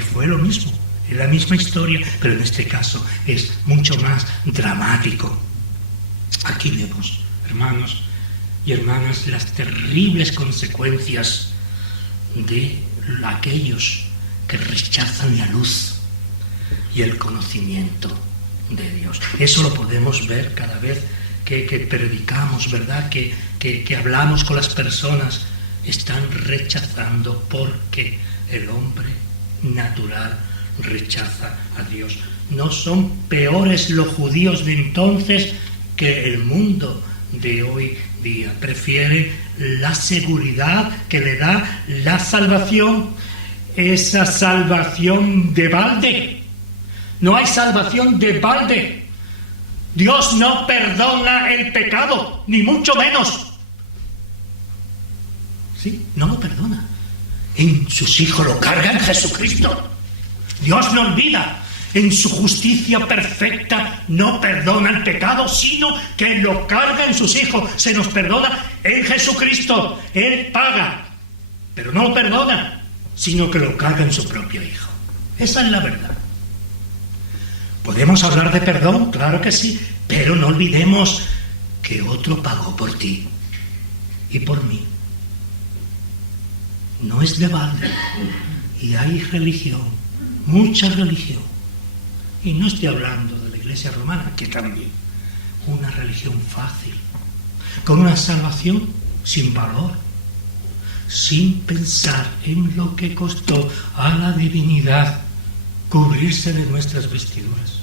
Fue lo mismo, es la misma historia, pero en este caso es mucho más dramático. Aquí vemos, hermanos y hermanas, las terribles consecuencias de aquellos que rechazan la luz y el conocimiento de Dios. Eso lo podemos ver cada vez que predicamos, ¿verdad? Que hablamos con las personas. Están rechazando porque el hombre natural rechaza a Dios. No son peores los judíos de entonces que el mundo de hoy día. Prefieren la seguridad que le da la salvación, esa salvación de balde. No hay salvación de balde. Dios no perdona el pecado, ni mucho menos. Sí, no lo perdona. En sus hijos lo carga en Jesucristo. Dios no olvida. En su justicia perfecta no perdona el pecado, sino que lo carga en sus hijos. Se nos perdona en Jesucristo. Él paga, pero no lo perdona, sino que lo carga en su propio Hijo. Esa es la verdad. ¿Podemos hablar de perdón? Claro que sí, pero no olvidemos que otro pagó por ti y por mí. No es de balde. Y hay religión, mucha religión. Y no estoy hablando de la Iglesia romana, que también. Una religión fácil, con una salvación sin valor, sin pensar en lo que costó a la divinidad cubrirse de nuestras vestiduras.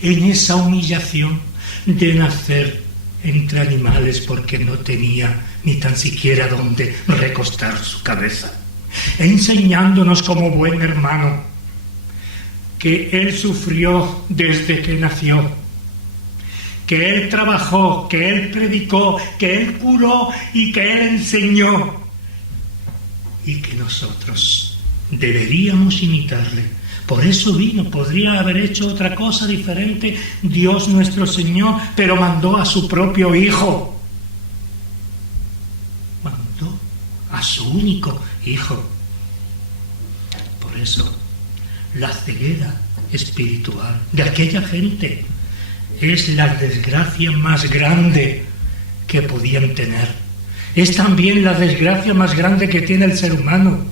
En esa humillación de nacer entre animales porque no tenía ni tan siquiera dónde recostar su cabeza, enseñándonos como buen hermano que Él sufrió desde que nació, que Él trabajó, que Él predicó, que Él curó y que Él enseñó, y que nosotros deberíamos imitarle. Por eso vino. Podría haber hecho otra cosa diferente Dios nuestro Señor, pero mandó a su propio Hijo. Mandó a su único Hijo. Por eso, la ceguera espiritual de aquella gente es la desgracia más grande que podían tener. Es también la desgracia más grande que tiene el ser humano.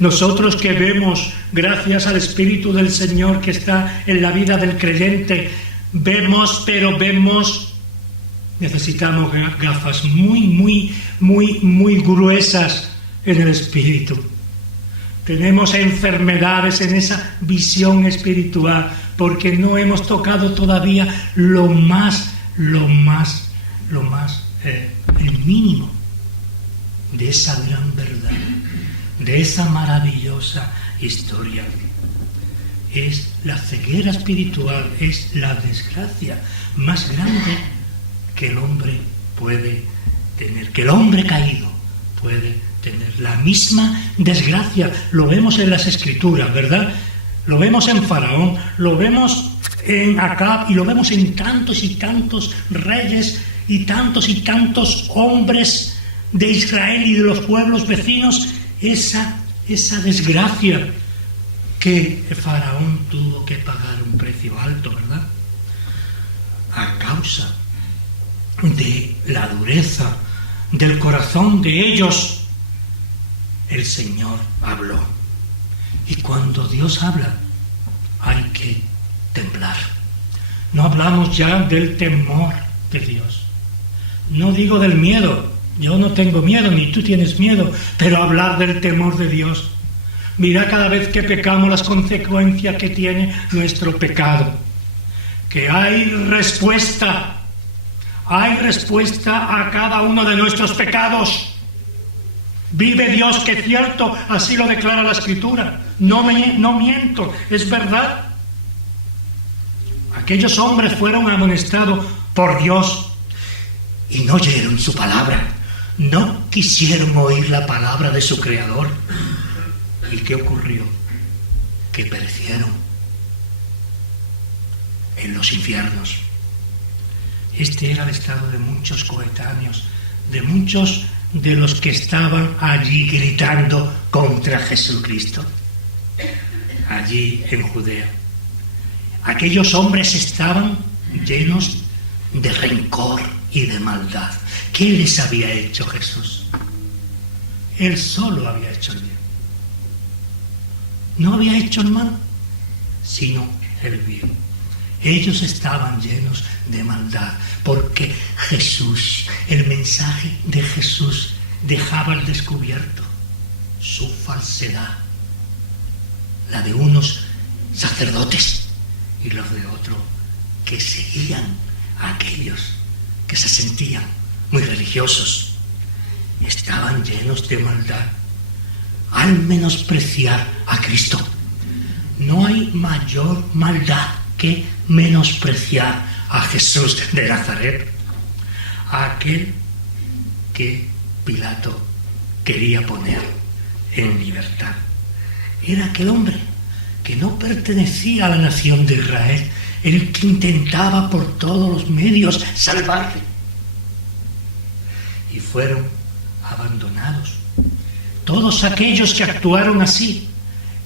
Nosotros que vemos, gracias al Espíritu del Señor que está en la vida del creyente, vemos, necesitamos gafas muy gruesas en el Espíritu. Tenemos enfermedades en esa visión espiritual, porque no hemos tocado todavía el mínimo de esa gran verdad, de esa maravillosa historia. Es la ceguera espiritual, es la desgracia más grande que el hombre puede tener, que el hombre caído puede tener. La misma desgracia lo vemos en las Escrituras, ¿verdad? Lo vemos en Faraón, lo vemos en Acab y lo vemos en tantos y tantos reyes y tantos hombres de Israel y de los pueblos vecinos. Esa desgracia que Faraón tuvo que pagar un precio alto, ¿verdad? A causa de la dureza del corazón de ellos, el Señor habló. Y cuando Dios habla, hay que temblar. No hablamos ya del temor de Dios. No digo del miedo. Yo no tengo miedo, ni tú tienes miedo, pero hablar del temor de Dios. Mira cada vez que pecamos las consecuencias que tiene nuestro pecado. Que hay respuesta a cada uno de nuestros pecados. Vive Dios, que es cierto, así lo declara la Escritura. No miento, es verdad. Aquellos hombres fueron amonestados por Dios y no oyeron su palabra. No quisieron oír la palabra de su Creador. ¿Y qué ocurrió? Que perecieron en los infiernos. Este era el estado de muchos coetáneos, de muchos de los que estaban allí gritando contra Jesucristo, allí en Judea. Aquellos hombres estaban llenos de rencor y de maldad. ¿Qué les había hecho Jesús? Él solo había hecho el bien. No había hecho el mal, sino el bien. Ellos estaban llenos de maldad, porque Jesús, el mensaje de Jesús, dejaba al descubierto su falsedad, la de unos sacerdotes y los de otros que seguían a aquellos que se sentían muy religiosos. Estaban llenos de maldad al menospreciar a Cristo. No hay mayor maldad que menospreciar a Jesús de Nazaret, a aquel que Pilato quería poner en libertad. Era aquel hombre que no pertenecía a la nación de Israel, el que intentaba por todos los medios salvarle. Y fueron abandonados. Todos aquellos que actuaron así,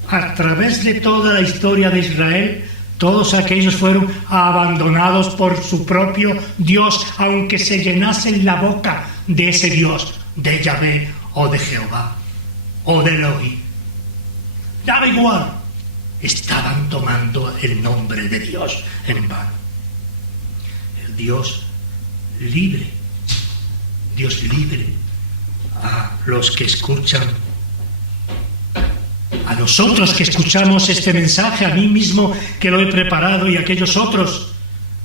a través de toda la historia de Israel, todos aquellos fueron abandonados por su propio Dios, aunque se llenasen la boca de ese Dios, de Yahvé o de Jehová o de Elohim. Daba igual, estaban tomando el nombre de Dios en vano. El Dios libre a los que escuchan, a nosotros que escuchamos este mensaje, a mí mismo que lo he preparado y a aquellos otros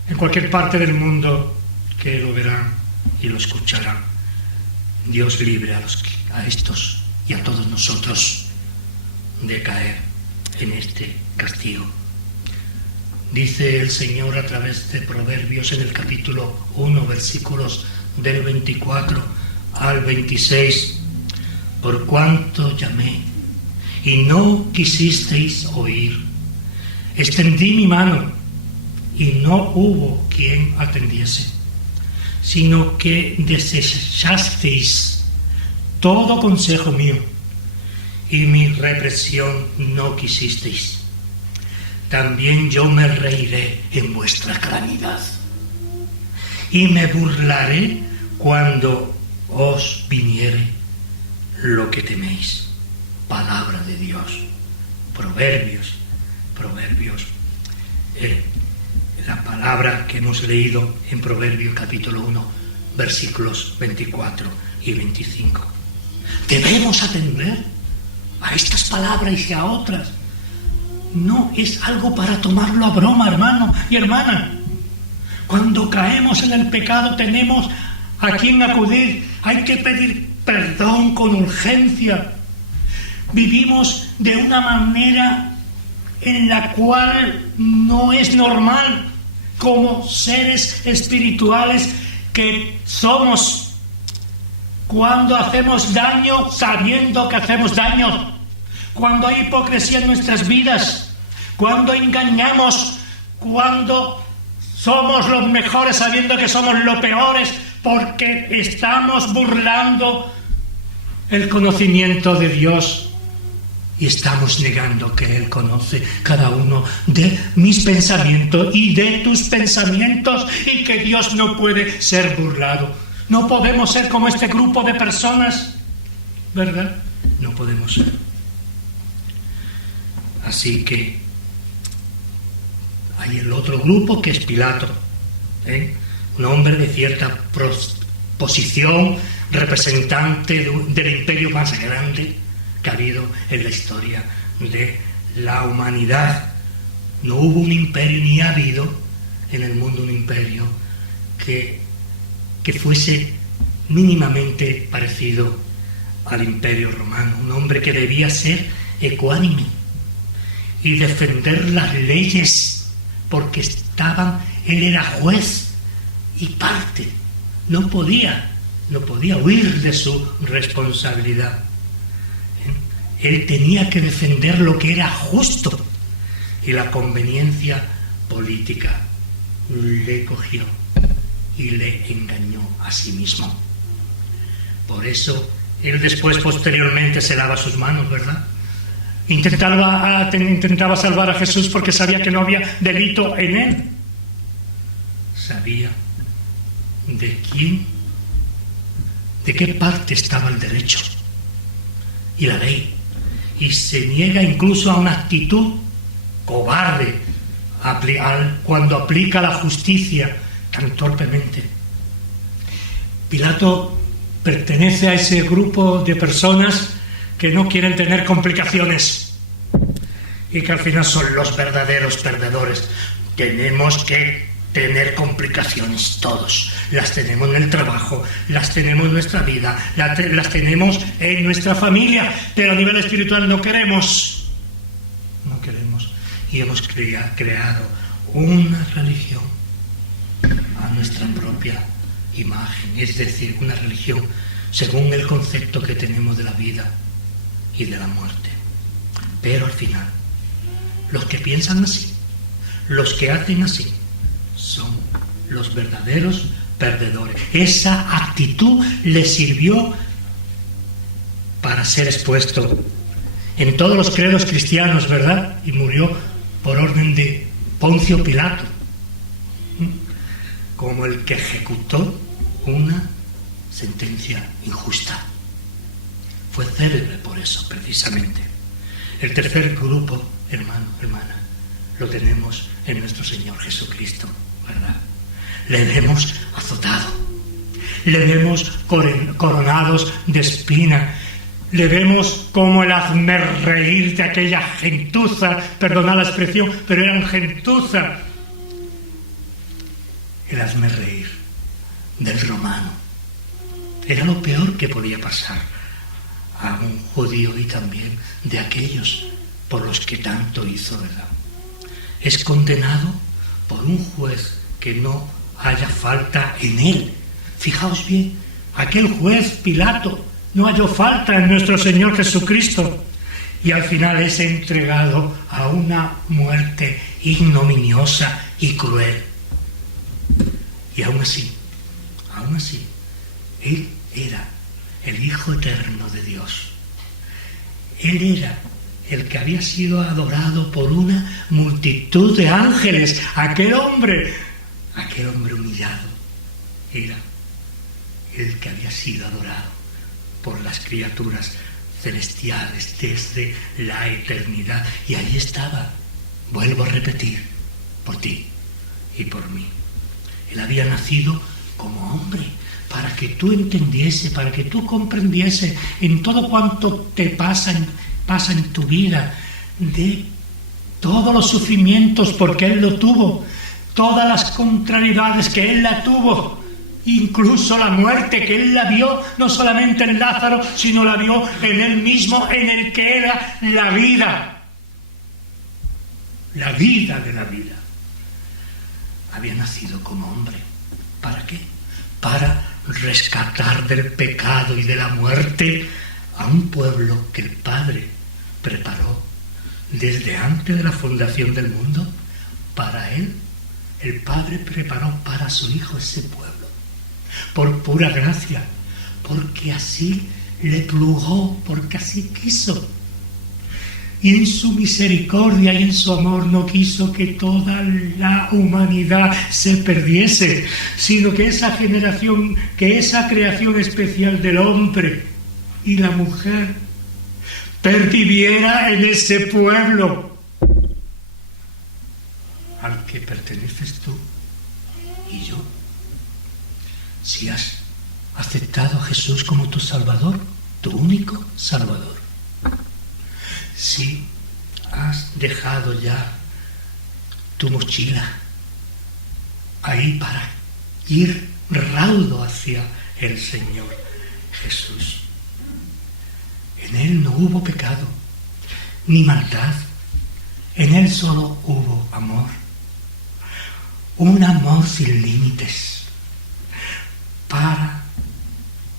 en cualquier parte del mundo que lo verán y lo escucharán. Dios libre a estos y a todos nosotros de caer en este castigo. Dice el Señor a través de Proverbios en el capítulo 1, versículos del 24 al 26: por cuanto llamé y no quisisteis oír, extendí mi mano y no hubo quien atendiese, sino que desechasteis todo consejo mío y mi represión no quisisteis. También yo me reiré en vuestra calamidad y me burlaré cuando os viniere lo que teméis. Palabra de Dios. Proverbios. La palabra que hemos leído en Proverbios capítulo 1, versículos 24 y 25. Debemos atender a estas palabras y a otras. No es algo para tomarlo a broma, hermano y hermana. Cuando caemos en el pecado tenemos a quien acudir. Hay que pedir perdón con urgencia. Vivimos de una manera en la cual no es normal, como seres espirituales que somos. Cuando hacemos daño sabiendo que hacemos daño, cuando hay hipocresía en nuestras vidas, cuando engañamos, cuando somos los mejores sabiendo que somos los peores, porque estamos burlando el conocimiento de Dios y estamos negando que Él conoce cada uno de mis pensamientos y de tus pensamientos, y que Dios no puede ser burlado. No podemos ser como este grupo de personas, ¿verdad? No podemos ser. Así que hay el otro grupo que es Pilato, un hombre de cierta posición, representante del imperio más grande que ha habido en la historia de la humanidad. No hubo un imperio, ni ha habido en el mundo un imperio que fuese mínimamente parecido al imperio romano. Un hombre que debía ser ecuánime y defender las leyes, porque él era juez y parte. No podía huir de su responsabilidad. Él tenía que defender lo que era justo, y la conveniencia política le cogió y le engañó a sí mismo. Por eso él después, posteriormente, se lava sus manos, ¿verdad? Intentaba salvar a Jesús porque sabía que no había delito en él. Sabía de qué parte estaba el derecho y la ley. Y se niega incluso a una actitud cobarde cuando aplica la justicia tan torpemente. Pilato pertenece a ese grupo de personas que no quieren tener complicaciones y que al final son los verdaderos perdedores. Tenemos que tener complicaciones todos. Las tenemos en el trabajo, las tenemos en nuestra vida, las tenemos en nuestra familia, pero a nivel espiritual no queremos. Y hemos creado una religión a nuestra propia imagen, es decir, una religión según el concepto que tenemos de la vida y de la muerte. Pero al final, los que piensan así, los que hacen así, son los verdaderos perdedores. Esa actitud le sirvió para ser expuesto en todos los credos cristianos, ¿verdad? Y murió por orden de Poncio Pilato, como el que ejecutó una sentencia injusta. Fue célebre por eso, precisamente. El tercer grupo, hermano, hermana, lo tenemos en nuestro Señor Jesucristo, ¿verdad? Le vemos azotado, le vemos coronados de espina, le vemos como el hazmerreír de aquella gentuza, perdonad la expresión, pero eran gentuza, el hazmerreír del romano. Era lo peor que podía pasar a un judío y también de aquellos por los que tanto hizo, ¿verdad? Es condenado por un juez que no haya falta en él. Fijaos bien, aquel juez Pilato no halló falta en nuestro Señor Jesucristo y al final es entregado a una muerte ignominiosa y cruel. Y aún así, Él era el Hijo eterno de Dios. Él era el que había sido adorado por una multitud de ángeles. Aquel hombre humillado, era el que había sido adorado por las criaturas celestiales desde la eternidad. Y ahí estaba, vuelvo a repetir, por ti y por mí. Él había nacido como hombre, para que tú entendiese, para que tú comprendiese en todo cuanto te pasa en tu vida, de todos los sufrimientos, porque Él lo tuvo, todas las contrariedades que Él la tuvo, incluso la muerte que Él la vio, no solamente en Lázaro, sino la vio en Él mismo, en el que era la vida de la vida. Había nacido como hombre. ¿Para qué? Para rescatar del pecado y de la muerte a un pueblo que el Padre preparó desde antes de la fundación del mundo. Para Él, el Padre preparó para su Hijo ese pueblo, por pura gracia, porque así le plugó, porque así quiso. Y en su misericordia y en su amor no quiso que toda la humanidad se perdiese, sino que esa generación, que esa creación especial del hombre y la mujer perviviera en ese pueblo al que perteneces tú y yo. Si has aceptado a Jesús como tu Salvador, tu único Salvador. Si has dejado ya tu mochila ahí para ir raudo hacia el Señor Jesús. En Él no hubo pecado ni maldad, en Él solo hubo amor, un amor sin límites para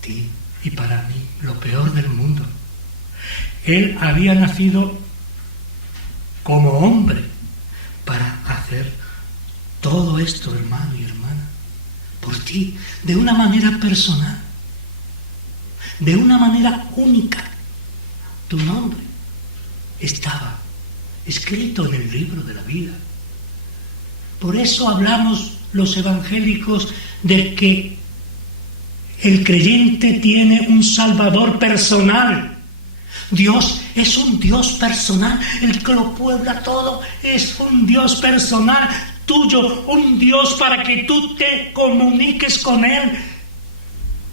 ti y para mí, lo peor del mundo. Él había nacido como hombre para hacer todo esto, hermano y hermana, por ti, de una manera personal. de una manera única. Tu nombre estaba escrito en el libro de la vida. Por eso hablamos los evangélicos de que el creyente tiene un Salvador personal. Dios es un Dios personal, el que lo puebla todo es un Dios personal tuyo, un Dios para que tú te comuniques con Él,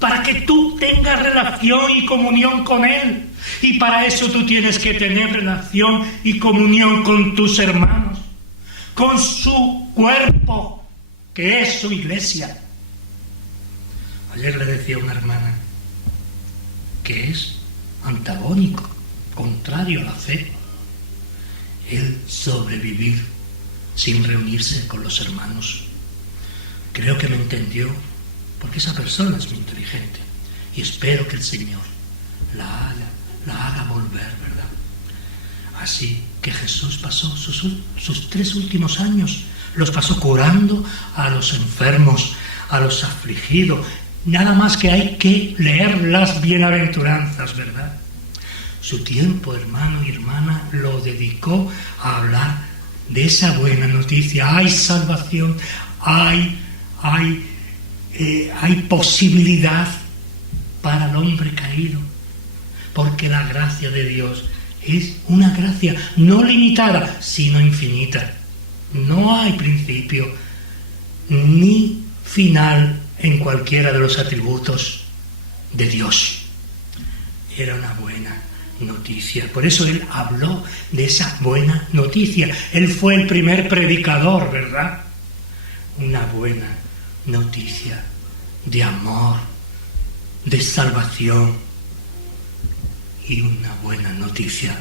para que tú tengas relación y comunión con Él. Y para eso tú tienes que tener relación y comunión con tus hermanos, con su cuerpo, que es su iglesia. Ayer le decía a una hermana que es antagónico, contrario a la fe, el sobrevivir sin reunirse con los hermanos. Creo que me entendió, porque esa persona es muy inteligente, y espero que el Señor la haga volver, ¿verdad? Así que Jesús pasó sus 3 últimos años, los pasó curando a los enfermos, a los afligidos. Nada más que hay que leer las bienaventuranzas, ¿verdad? Su tiempo, hermano y hermana, lo dedicó a hablar de esa buena noticia. Hay salvación, hay posibilidad para el hombre caído, porque la gracia de Dios es una gracia no limitada, sino infinita. No hay principio ni final en cualquiera de los atributos de Dios. Era una buena noticia. Por eso él habló de esa buena noticia. Él fue el primer predicador, ¿verdad? Una buena noticia de amor, de salvación y una buena noticia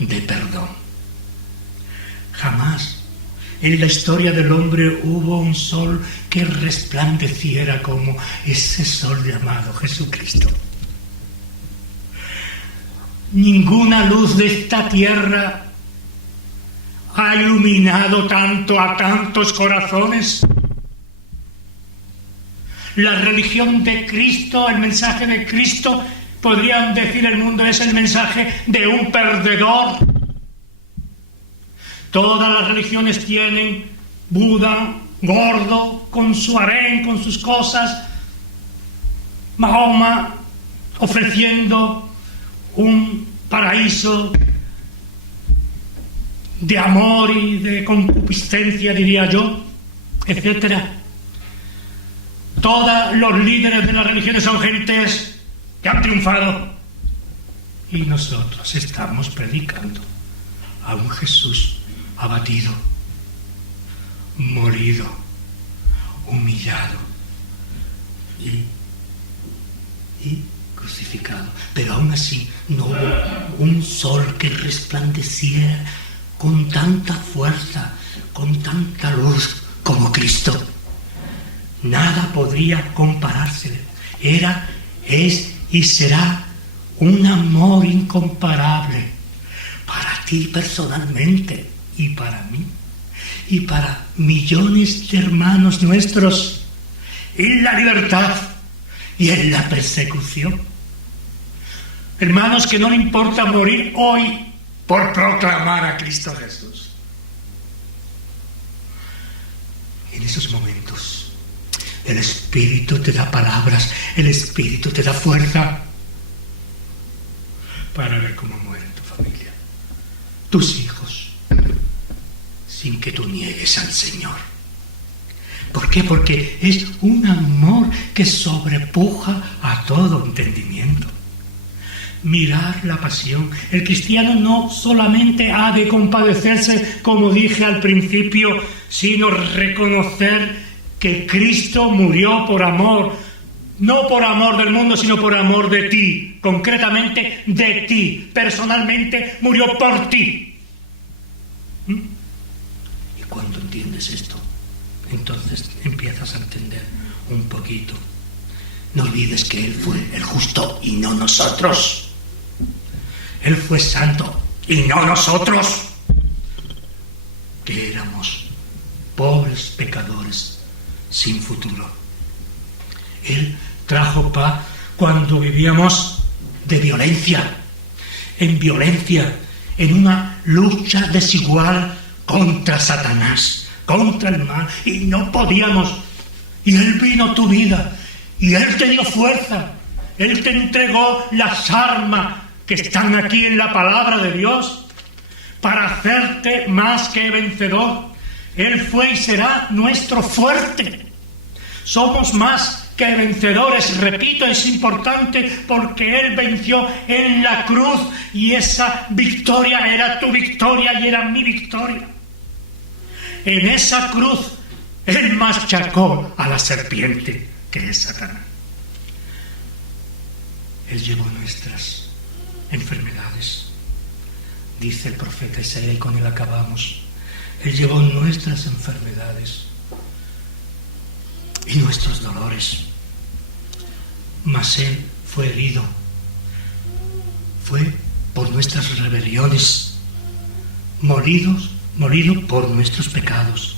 de perdón. Jamás en la historia del hombre hubo un sol que resplandeciera como ese sol llamado Jesucristo. Ninguna luz de esta tierra ha iluminado tanto a tantos corazones. La religión de Cristo, el mensaje de Cristo, podrían decir el mundo, es el mensaje de un perdedor. Todas las religiones tienen Buda, gordo, con su harén, con sus cosas. Mahoma ofreciendo un paraíso de amor y de concupiscencia, diría yo, etcétera. Todos los líderes de las religiones son gentes que han triunfado. Y nosotros estamos predicando a un Jesús abatido, morido, humillado y crucificado. Pero aún así no hubo un sol que resplandeciera con tanta fuerza, con tanta luz como Cristo. Nada podría comparársele. Era, es y será un amor incomparable para ti personalmente y para mí y para millones de hermanos nuestros en la libertad y en la persecución. Hermanos, que no le importa morir hoy por proclamar a Cristo Jesús. En esos momentos el Espíritu te da palabras, el Espíritu te da fuerza para ver cómo muere tu familia, tus hijos, sin que tú niegues al Señor. ¿Por qué? Porque es un amor que sobrepuja a todo entendimiento. Mirar la pasión. El cristiano no solamente ha de compadecerse, como dije al principio, sino reconocer que Cristo murió por amor, no por amor del mundo, sino por amor de ti, concretamente de ti, personalmente murió por ti. Y cuando entiendes esto, entonces empiezas a entender un poquito. No olvides que Él fue el justo y no nosotros. Él fue santo y no nosotros, que éramos pobres pecadores sin futuro. Él trajo paz cuando vivíamos de violencia, en una lucha desigual contra Satanás, contra el mal, y no podíamos. Y Él vino a tu vida, y Él te dio fuerza, Él te entregó las armas que están aquí en la palabra de Dios para hacerte más que vencedor. Él fue y será nuestro fuerte. Somos más que vencedores, repito, es importante porque Él venció en la cruz y esa victoria era tu victoria y era mi victoria. En esa cruz Él machacó a la serpiente que es Satanás. Él llevó nuestras enfermedades, dice el profeta Isaías, y con él acabamos. Él llevó nuestras enfermedades y nuestros dolores, mas Él fue herido, fue por nuestras rebeliones, molido por nuestros pecados.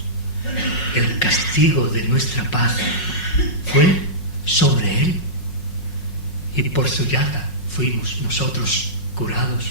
El castigo de nuestra paz fue sobre Él, y por su llaga fuimos nosotros curados.